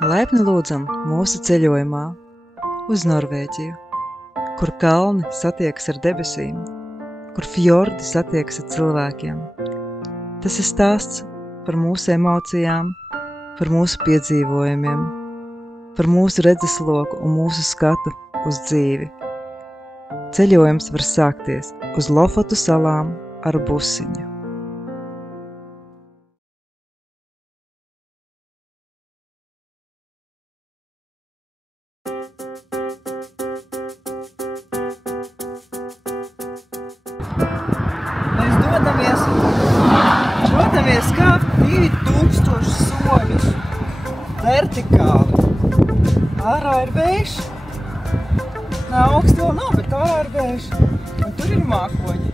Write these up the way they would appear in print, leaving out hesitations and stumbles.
Laipni lūdzam mūsu ceļojumā uz Norvēģiju, kur kalni satiekas ar debesīm, kur fjordi satiekas ar cilvēkiem. Tas ir stāsts par mūsu emocijām, par mūsu piedzīvojumiem, par mūsu redzesloku un mūsu skatu uz dzīvi. Ceļojums var sākties uz Lofotu salām ar busiņu. Mēs dodamies kāpt 2000 soļus vertikāli. Ārā ir vējš. Nē, augsts vēl nav, bet ārā ir vējš. Un tur ir mākoņi.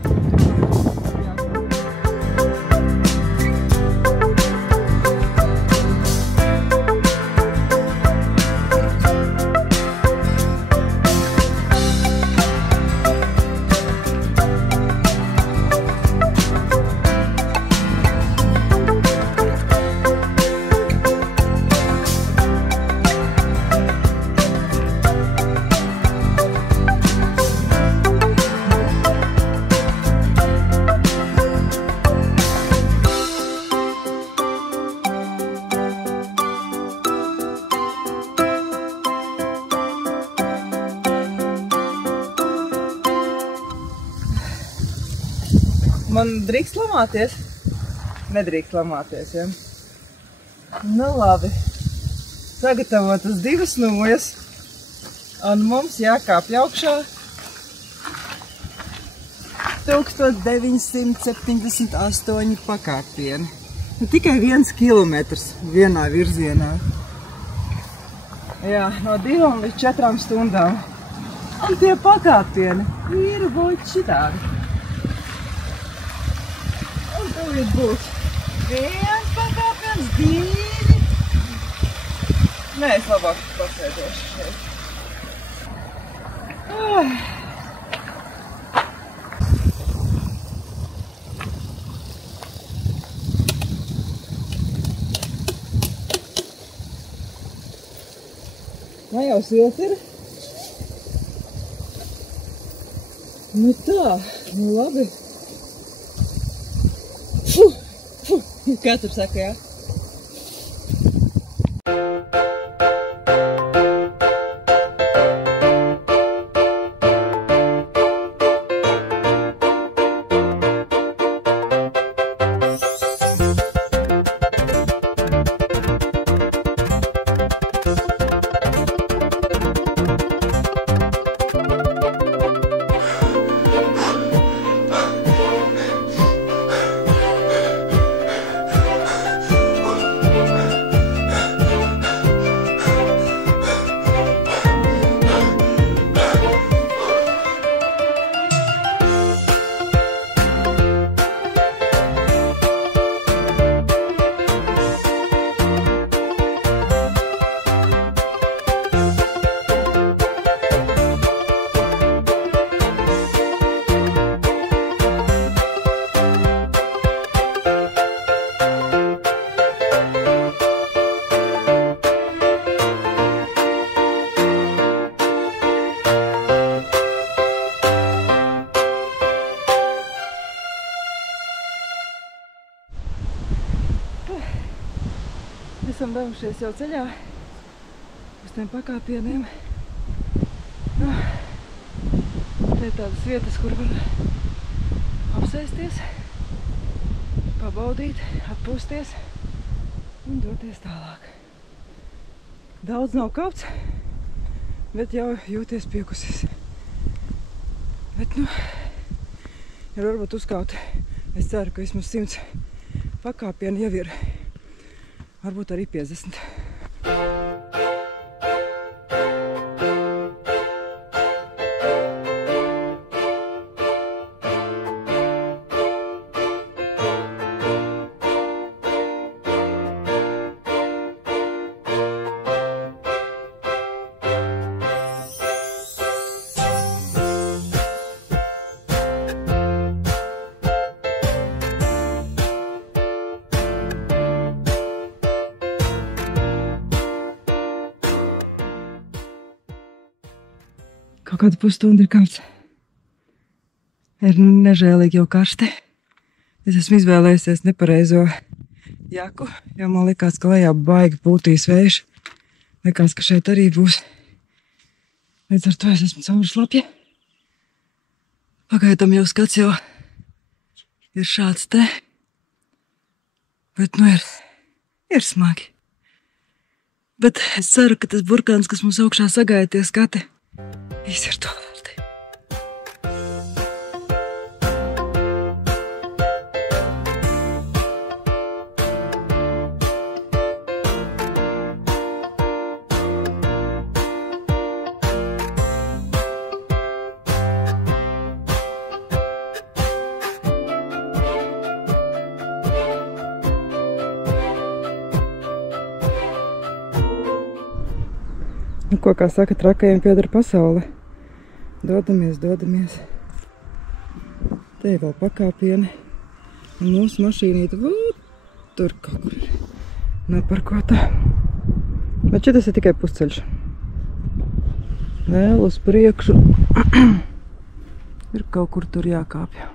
Man drīkst lamāties? Nedrīkst lamāties, ja? Nu labi. Sagatavotas 2 nūjas. Un mums jākāpj augšā 1978 pakāpieni. Tikai 1 kilometrs vienā virzienā. Jā, no 2 līdz 4 stundām. Un tie pakāpieni ir būt šitādi. Tūlīt būs 1 pakāpiens, 2. Nē, es labāk pasēdošu šeit. Vai jau silts ir? Nu tā, nu labi. Kā tur saka, jā? Esam devušies jau ceļā uz tiem pakāpieniem. Te ir tādas vietas, kur var apsēsties, pabaudīt, atpūsties un doties tālāk. Daudz nav kāpts, bet jau jūties piekusis. Bet, ja varbūt uzkaut, es ceru, ka vismaz 100 pakāpieni jau ir. Varbūt arī 50. Kaut kādu pusstundu ir kāds. Ir nežēlīgi jau karsti. Es esmu izvēlējusies nepareizo jaku, jo man likās, ka lejā baigi pūtīs vējš. Likās, ka šeit arī būs. Līdz ar to es esmu caurslapja. Pagaidām jau skats jau ir šāds te. Bet nu ir smagi. Bet es ceru, ka tas burkāns, kas mums augšā sagaida tie skati, viss ir to vērti. Nu, ko, kā saka, trakajiem pieder pasaule. Dodamies. Te ir vēl pakāpieni. Un mūsu mašīnīte tur kaut kur ir neparkota. Bet šitas ir tikai pusceļš. Vēl uz priekšu ir kaut kur tur jākāpja.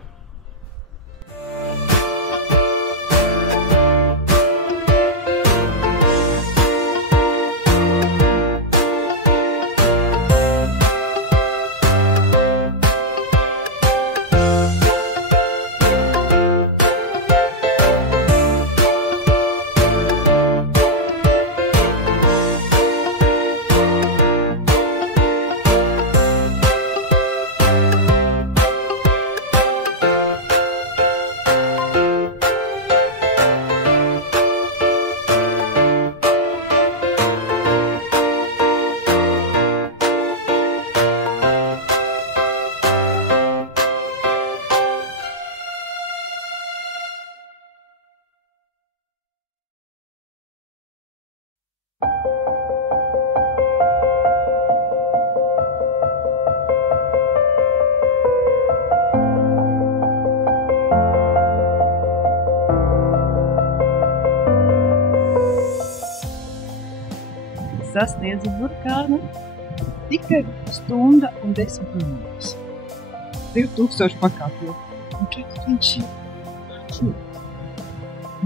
Sasniedzu burkānu tikai 1 stunda un 10 minūtes. 2000 pakāpju. Un kad viņš ir?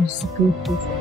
Nesakūties.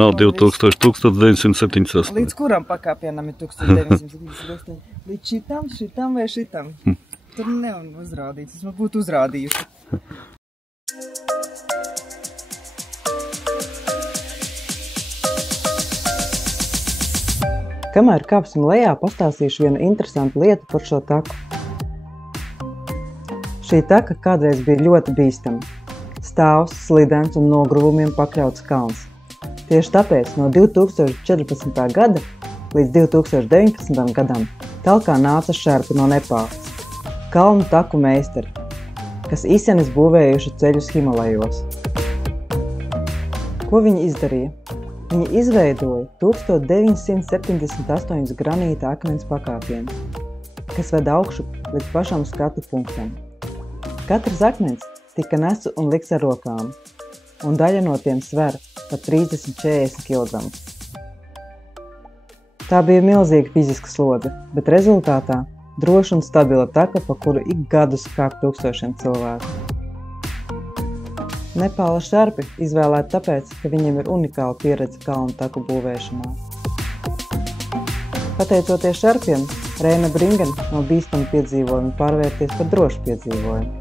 Nav 1978. Līdz kuram pakāpienam ir 1978? Līdz šitam vai šitam? Tur nav uzrādīts, tas man būtu uzrādījuši. Kamēr kāpsim lejā, pastāstīšu vienu interesantu lietu par šo taku. Šī taka kādreiz bija ļoti bīstama. Stāvs, slidens un nogruvumiem pakļauts kalns. Tieši tāpēc no 2014. gada līdz 2019. gadam talkā nāca šerpi no Nepāles, kalnu taku meistari, kas Isenis būvējuši ceļus Himalajos. Ko viņi izdarīja? Viņi izveidoja 1978 granīta akmens pakāpienu, kas ved augšu līdz pašam skatu punktam. Katrs akmens tika nesu un liks ar rokām, un daļa no tiem sver pat 30–40 kg. Tā bija milzīga fiziska slodze, bet rezultātā droša un stabila taka, pa kuru ik gadus kāp tūkstošiem cilvēku. Nepāles šerpi izvēlēti tāpēc, ka viņiem ir unikāla pieredze kalnu taku būvēšanā. Pateicoties šerpiem, Reina Bringena no bīstama piedzīvojuma pārvērties par drošu piedzīvojumu.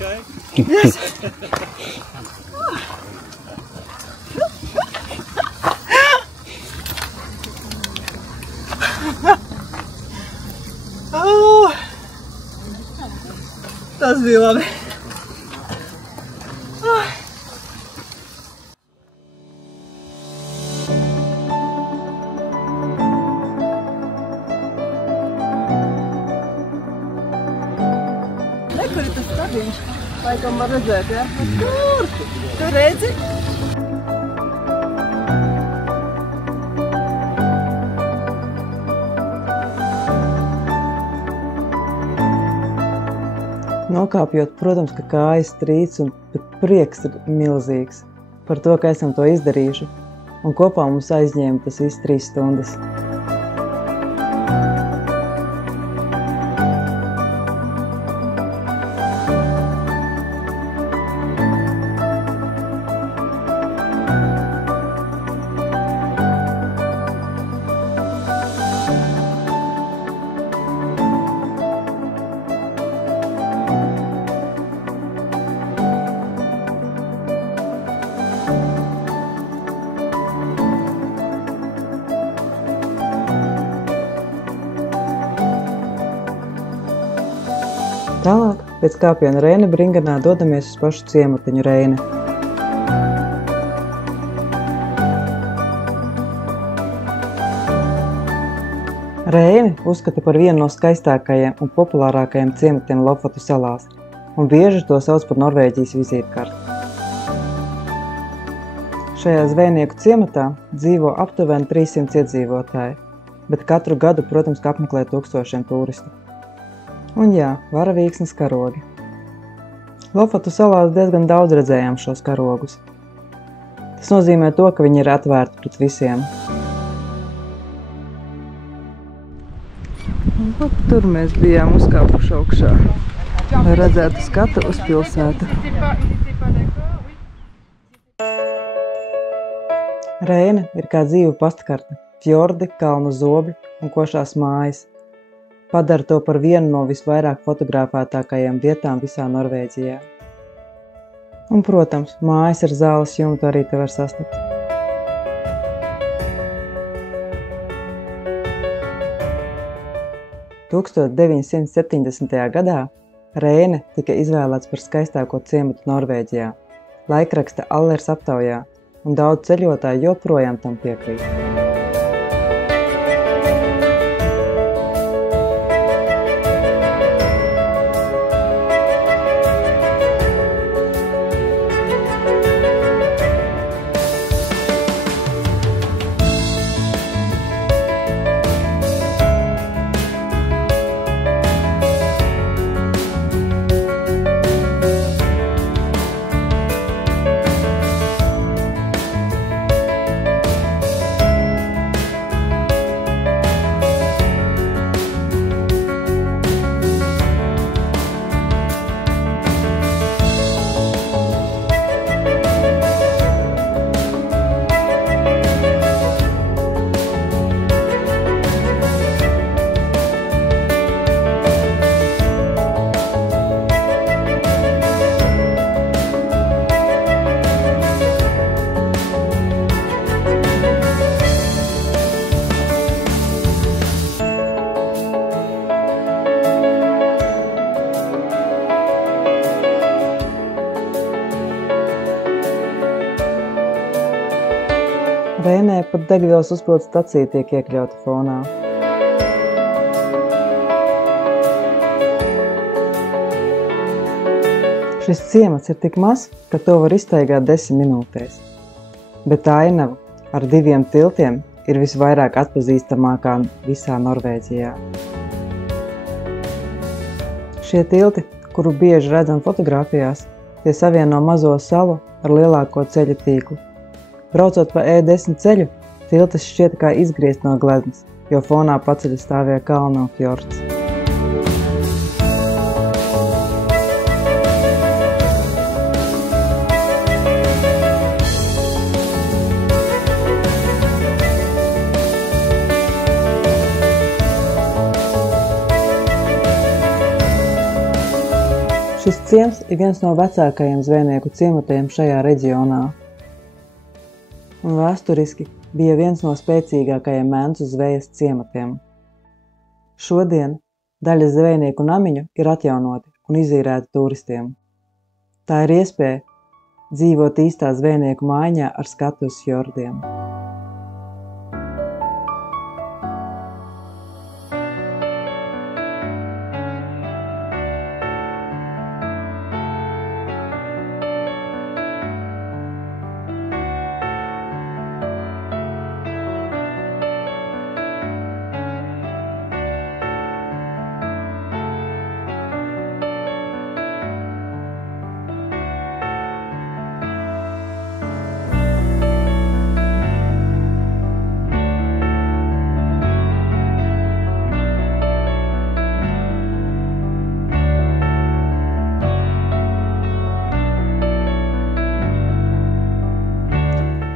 Okay. Yes. Oh, tas bija labi. Kur ir tas stabiņš? Laikam var redzēt, ja? Kur? Tu redzi? Nokāpjot, protams, ka kājas trīc un prieks ir milzīgs par to, ka esam to izdarījuši, un kopā mums aizņēma tas viss 3 stundas. Tālāk, pēc kāpiena Reina Bringenā dodamies uz pašu ciematiņu Reini. Reini uzskata par vienu no skaistākajiem un populārākajiem ciematiem Lofotu salās, un bieži to sauc par Norvēģijas vizītkarti. Šajā zvejnieku ciematā dzīvo aptuveni 300 iedzīvotāji, bet katru gadu, protams, apmeklē tūkstošiem turistu. Un jā, varavīksnes karogi. Lofotu salās diezgan daudz redzējām šos karogus. Tas nozīmē to, ka viņi ir atvērti pret visiem. Un pat tur mēs bijām uzkāpuši augšā, lai redzētu skatu uz pilsētu. Reina ir kā dzīva pastkarte, fjordi, kalnu zobi un košās mājas. Padara to par vienu no visvairāk fotografētākajām vietām visā Norvēģijā. Un, protams, mājas ar zāles jumtu arī te var sastapt. – 1970. gadā Rēne tika izvēlēts par skaistāko ciematu Norvēģijā, laikraksta Allers aptaujā, un daudz ceļotāju joprojām tam piekrīt. Rēnē pat degvielas uzpildes stacija tiek iekļauta fonā. Šis ciemats ir tik mazs, ka to var izstaigāt 10 minūtēs. Bet ainava ar 2 tiltiem ir visvairāk atpazīstamākā visā Norvēģijā. Šie tilti, kuru bieži redzam fotogrāfijās, tie savieno mazo salu ar lielāko ceļu tīklu. Braucot pa E10 ceļu, tiltis šķiet kā izgriezt no gleznas, jo fonā paceļ stāvie kalni un fjords. Šis ciems ir viens no vecākajiem zvejnieku ciematiem šajā reģionā. Un vēsturiski bija viens no spēcīgākajiem mencu zvejas ciematiem. Šodien daļa zvejnieku namiņu ir atjaunoti un izīrēti turistiem. Tā ir iespēja dzīvot īstā zvejnieku mājiņā ar skatu uz fjordiem.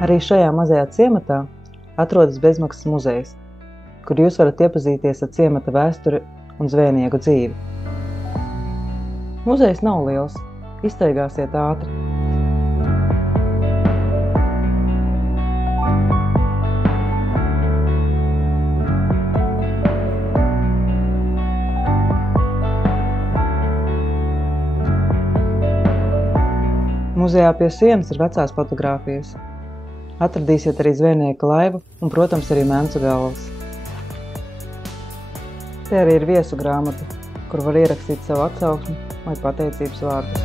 Arī šajā mazajā ciematā atrodas bezmaksas muzejs, kur jūs varat iepazīties ar ciemata vēsturi un zvejnieku dzīvi. Muzejs nav liels, izstaigāsiet ātri. Muzejā pie sienas ir vecās fotogrāfijas. Atradīsiet arī zvejnieka laivu un, protams, arī mencu galvas. Te arī ir viesu grāmata, kur var ierakstīt savu atsauksmi vai pateicības vārdus.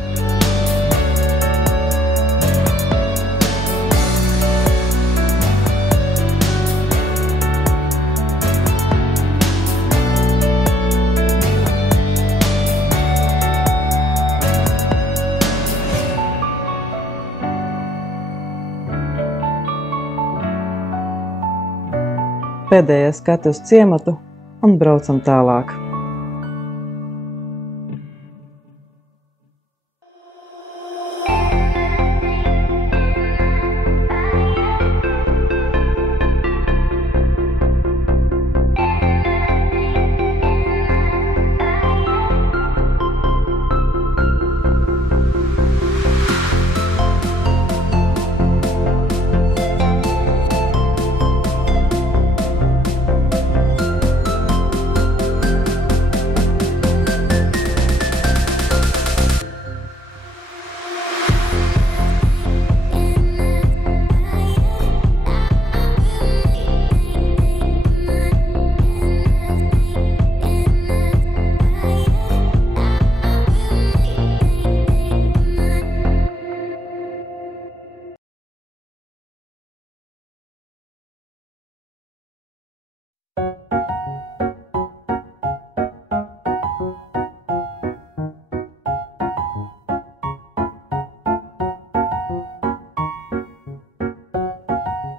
Pēdējais skati uz ciematu un braucam tālāk.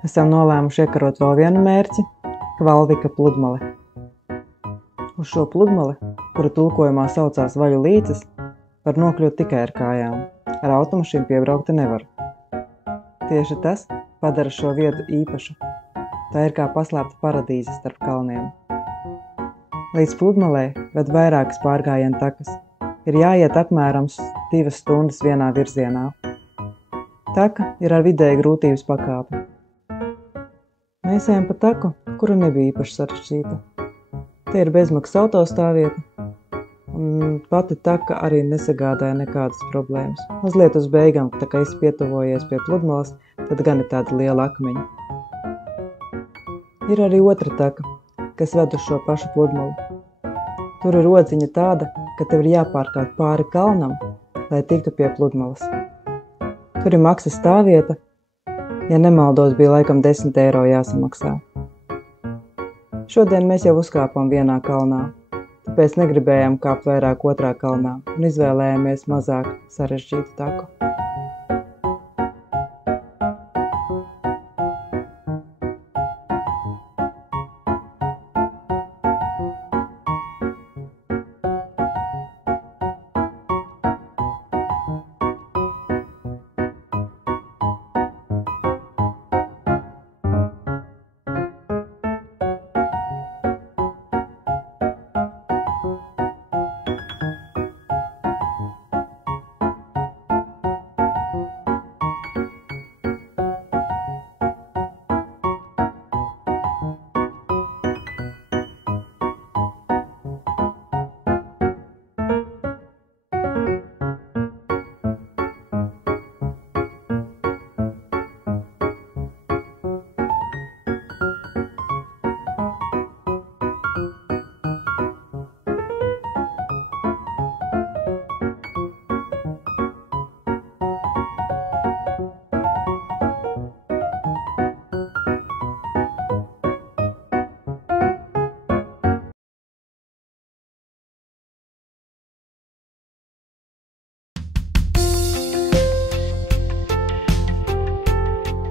esam nolēmuši iekarot vēl vienu mērķi – Kvalvika pludmali. Uz šo pludmali, kura tulkojumā saucās Vaļu līces, var nokļūt tikai ar kājām. Ar automašīnu piebraukti nevar. Tieši tas padara šo vietu īpašu. Tā ir kā paslēpta paradīze starp kalniem. Līdz pludmalei ved vairākas pārgājienu takas. Ir jāiet apmēram 2 stundas vienā virzienā. Taka ir ar vidēji grūtības pakāpi. Mēs ejam pa taku, kura nebija īpaši sarežģīta. Te ir bezmaksas autostāvvieta, un pati taka arī nesagādāja nekādas problēmas. Mazliet uz beigām, tā kā esi pietuvojies pie pludmalas, tad gan ir tāda liela akmeņa. Ir arī otra taka, kas ved uz šo pašu pludmali. Tur ir odziņa tāda, ka tev ir jāpārkāp pāri kalnam, lai tiktu pie pludmalas. Tur ir maksas stāvvieta, ja nemaldos bija laikam 10 eiro jāsamaksā. Šodien mēs jau uzkāpām vienā kalnā, tāpēc negribējām kāpt vairāk otrā kalnā un izvēlējāmies mazāk sarežģītu taku.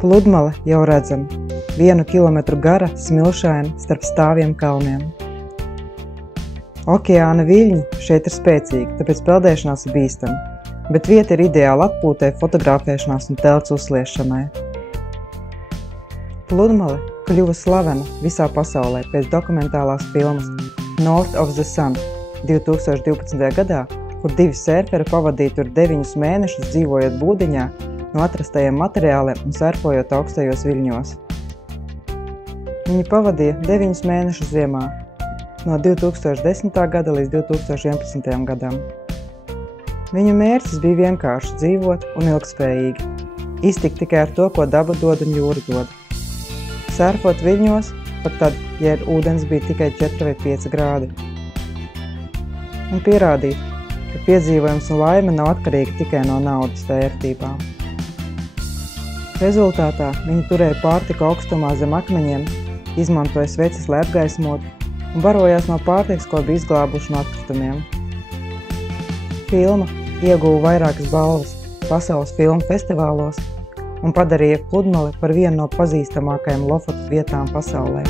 Pludmale jau redzama, 1 kilometru gara, smilšaina starp stāviem kalniem. Okeāna viļņi šeit ir spēcīgi, tāpēc peldēšanās ir bīstama, bet vieta ir ideāla atpūtē, fotografēšanās un telts uzsliešanai. Pludmale kļuva slavena visā pasaulē pēc dokumentālās filmas North of the Sun 2012. gadā, kur 2 sērferi pavadīja tur 9 mēnešus dzīvojot būdiņā no atrastajiem materiāliem un surfojot augstajos viļņos. Viņi pavadīja 9 mēnešus ziemā, no 2010. gada līdz 2011. gadam. Viņu mērķis bija vienkārši dzīvot un ilgspējīgi, iztikt tikai ar to, ko daba dod un jūra dod. Surfot viļņos, pat tad, ja ūdens bija tikai 4 vai 5 grādi. Un pierādīt, ka piedzīvojums un laime nav atkarīgi tikai no naudas vērtībām. Rezultātā viņi turēja pārtiku augstumā zem akmeņiem, izmantoja sveces, lai apgaismotu, un barojās no pārtikas, ko bija izglābuši no atkritumiem. Filma ieguva vairākas balvas pasaules filmu festivālos un padarīja pludmali par vienu no pazīstamākajām lofotu vietām pasaulē.